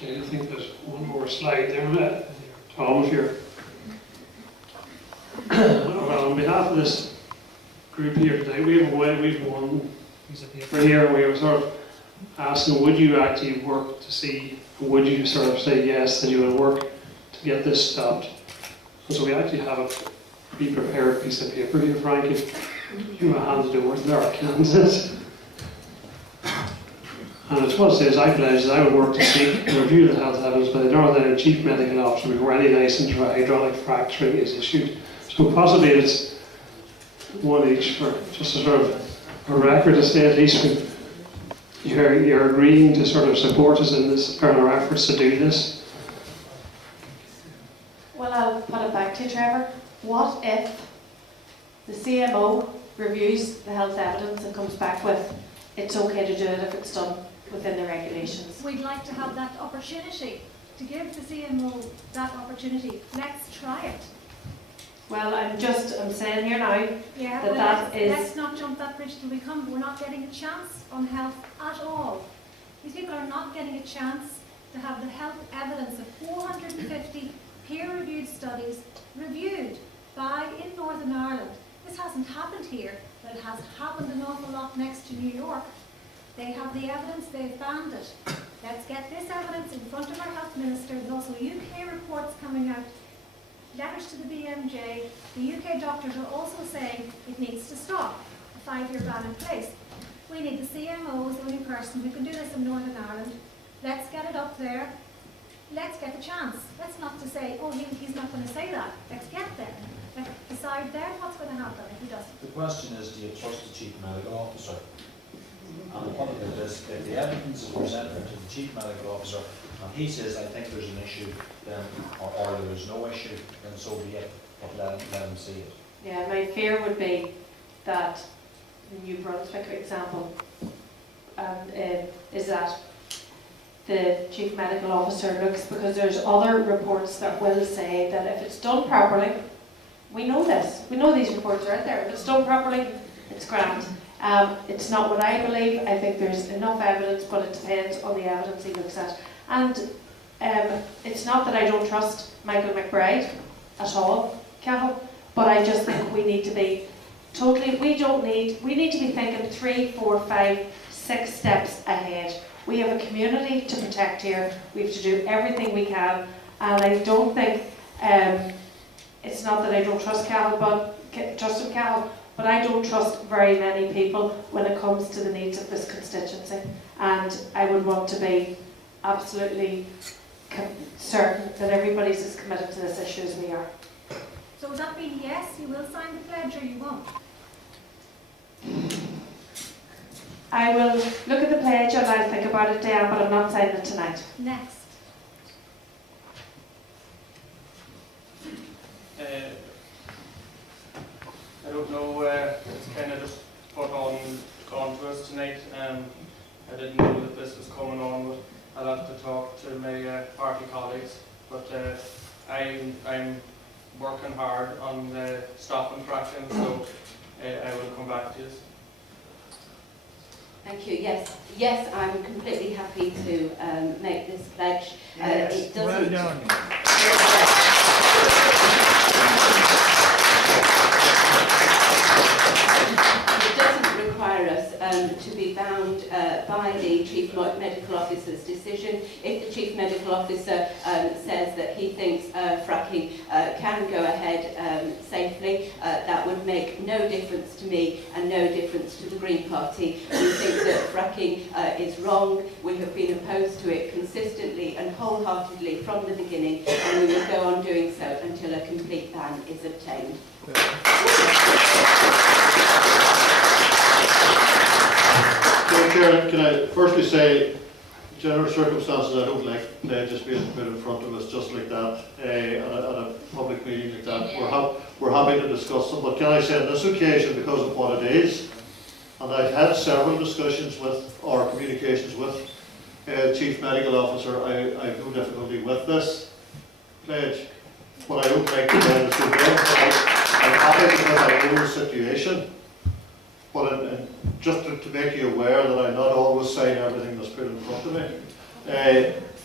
Okay, I think there's one more slide there. Tom, if you're... Well, on behalf of this group here today, we've one for here. We were sort of asking, would you actually work to see, would you sort of say yes, that you would work to get this stopped? And so we actually have a pre-prepared piece of paper here, Frank, if you were handed over to our candidates. And it's what it says: I pledge that I would work to seek a review of the health evidence by the Northern Ireland Chief Medical Officer before any licence for hydraulic fracturing is issued. So possibly it's one each for just a sort of a record to say at least you're agreeing to sort of support us in this, or in our efforts to do this. Well, I'll put it back to you, Trevor. What if the CMO reviews the health evidence and comes back with it's okay to do it if it's done within the regulations? We'd like to have that opportunity, to give the CMO that opportunity. Let's try it. Well, I'm saying here now Yeah, that well, that is... let's not jump that bridge till we come. We're not getting a chance on health at all. These people are not getting a chance to have the health evidence of 450 peer-reviewed studies reviewed in Northern Ireland. This hasn't happened here, but it has happened an awful lot next to New York. They have the evidence, they've found it. Let's get this evidence in front of our health minister. There's also UK reports coming out, letters to the BMJ. The UK doctors are also saying it needs to stop, a 5-year ban in place. We need the CMO as the only person who can do this in Northern Ireland. Let's get it up there. Let's get the chance. Let's not to say, oh, he's not going to say that. Let's get there. Let's decide then what's going to happen if he doesn't. The question is, do you trust the Chief Medical Officer? And the point of it is, if the evidence is presented to the Chief Medical Officer and he says, I think there's an issue, then, or there is no issue, then so be it, but let him see it. Yeah, my fear would be that the New Brunswick example is that the Chief Medical Officer looks, because there's other reports that will say that if it's done properly, we know this, we know these reports are out there, if it's done properly, it's grand. It's not what I believe. I think there's enough evidence, but it depends on the evidence he looks at. And it's not that I don't trust Michael McBride at all, Cathal, but I just think we need to be totally, we need to be thinking 3, 4, 5, 6 steps ahead. We have a community to protect here. We have to do everything we can. And I don't think, it's not that I don't trust Cathal, but I don't trust very many people when it comes to the needs of this constituency. And I would want to be absolutely certain that everybody's as committed to this issue as we are. So would that mean yes, you will sign the pledge, or you won't? I will look at the pledge and I'll think about it, Diane, but I'm not signing it tonight. Next. I don't know, it's kind of just put on to us tonight. I didn't know that this was coming on, but I'll have to talk to my party colleagues. But I'm working hard on stopping fracking, so I will come back to you. Thank you. Yes, I'm completely happy to make this pledge. It doesn't. Well done. It doesn't require us to be bound by the Chief Medical Officer's decision. If the Chief Medical Officer says that he thinks fracking can go ahead safely, that would make no difference to me and no difference to the Green Party. We think that fracking is wrong. We have been opposed to it consistently and wholeheartedly from the beginning, and we will go on doing so until a complete ban is obtained. Chair, can I firstly say, general circumstances, I don't like pledges being put in front of us just like that at a public meeting like that. Yeah. We're happy to discuss them, but can I say on this occasion, because of what it is, and I've had several discussions with, or communications with Chief Medical Officer, I have no difficulty with this pledge. What I don't like to do is to I'm happy because I know the situation. But just to make you aware that I not always sign everything that's put in front of me.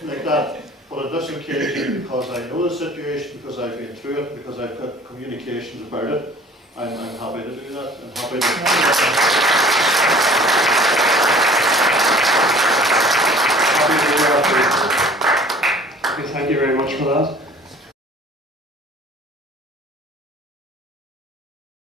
like that. But on this occasion, because I know the situation, because I've been through it, because I've got communications about it, I'm happy to do that. I'm happy to Okay, thank you very much for that.